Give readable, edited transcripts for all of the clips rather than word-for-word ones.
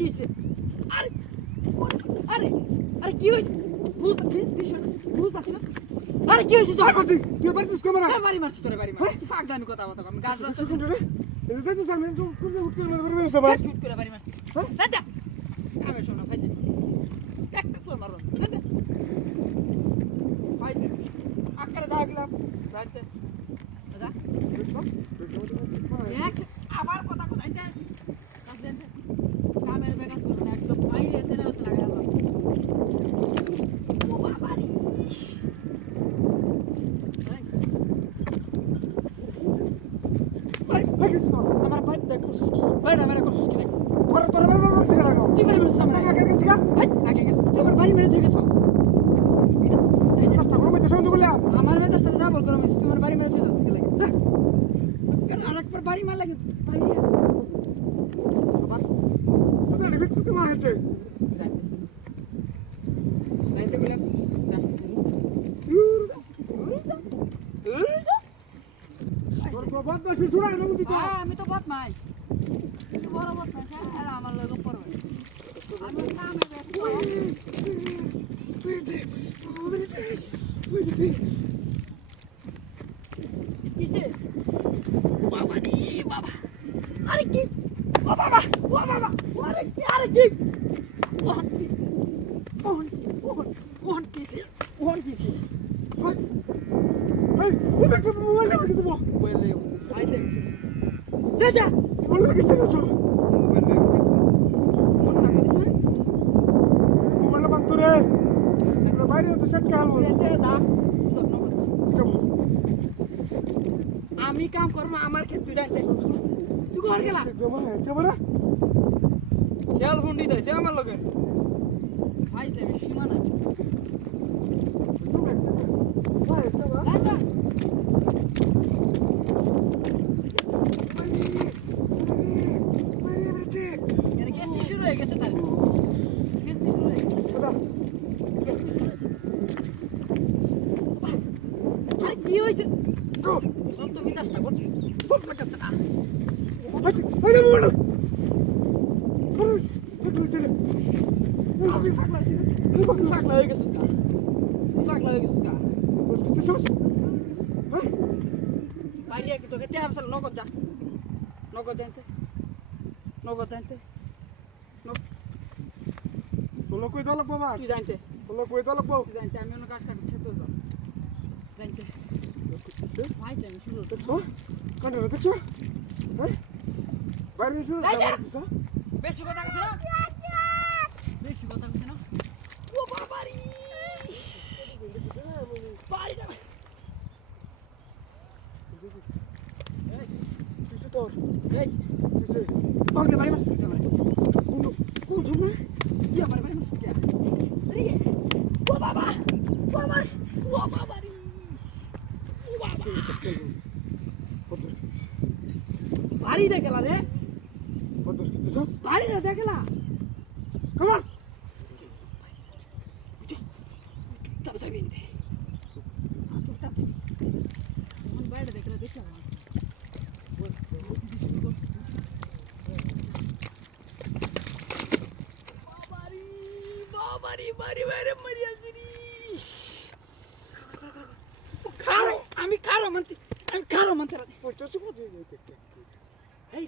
কিছে আরে আরে আরে কি হইছে বুঝতাছি না আরে কি হইছে তোর কাছে কি পারছিস ক্যামেরা বাড়ি মারছিস তোরে বাড়ি মারছিস কি ফাক দামি কথা বলতো আমি গাছ রাস্তা কোন রে এই দেখছিস আমি কোন উঠতে মারবে সবাই শুট করে বাড়ি মারছিস দাদা আমি শোনা ফাইতে একটা তোর মারো দাদা ফাইতে আকারে দাগলাম দাঁড়তে দাদা আবার কথা কোথায় যায় কামের বেগা তোর একদম বাইরে তেরে ওসে লাগায় ও বাবা রে ভাই ভাই আমার ভাই দেখো ভাই না মেরে কোশিশ কি তোর তোর বাবা মারছে কেন কি ভাই বলছিস আমরা আগে গেছিস গা ভাই আগে গেছিস তুই আমার বাড়ি মেরে তুই গেছিস এই যে কষ্ট করে মধ্যে সামনে বললাম আমার মেয়ে সাথে ডাবল করে তুই আমার বাড়ি মেরে তুই যাস কি লাগে কেন আরেকবার বাড়ি মার লাগে ভাই আবার তোদের দেখছিস কি মা হচ্ছে লাইনতে গেলাম তোর বাবা তো শুনা না বুঝি আমি তো বদমাই বড় বদমাই আর আমার লগে পড়বে আমি কামে ব্যস্ত কিসে বাবা রে বাবা আরে কি ও বাবা আরে কি ওহন কিসে এই ওই ব্যাগটা মোবাইল নাম্বার দেবো বলে আইতে যা মোবাইল নাম্বার দিতে তো মন না করিস না মোবাইল নাম্বার তো রে আমরা বাইরে তো সেট কাল বল আমি কাম করবো আমার ক্ষেত তুই জানতে তুই ঘর গেলা জমা জমা খেয়াল ফোন দিতে সে আমার লগে ভাই দেবে সীমানা শুরু হয়ে গেছে তার কি হয়েছে সব তো বিদাসটা করছে খুব লাগছে না আরে মোবাইল আমি পাগলা ছিল পাগলা হয়ে গেছিস কা বাইরে কি তোকে তে আমসাল নগদ যা নগদ জানতে তোলো কই দলক বাবা তুই জানতে তোলো কই দলক বাবা তুই জানতে আমি অন্য কাজ কাটি খেতে যাও জানতে ভাই জানি শুরু দেখছো কানে দেখছো হ্যাঁ বাইরে শুরু দেখছো বেশি কথা কইছ না বেশি কথা কইছ না ও বাবারি বাড়ি না কিছু তোর এই কিছু তোকে বাড়ি মারছিস কেন কোন সময় কি আমার বাড়ি মারছিস কেন রে ও বাবা ও বাবারি ও বাবা বাড়ি দেখলা রে বাড়ি রে দেখলা কমান চুপচাপ যাবি নে চুপচাপ এখন বাইরে দেখলা দেখলা বাড়ি বাইরে মারিয়া দিনি আমি খারো মানতে পঞ্চাশ কোটি এই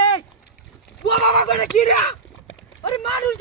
এই বাবা করে কি রে আরে মানুষ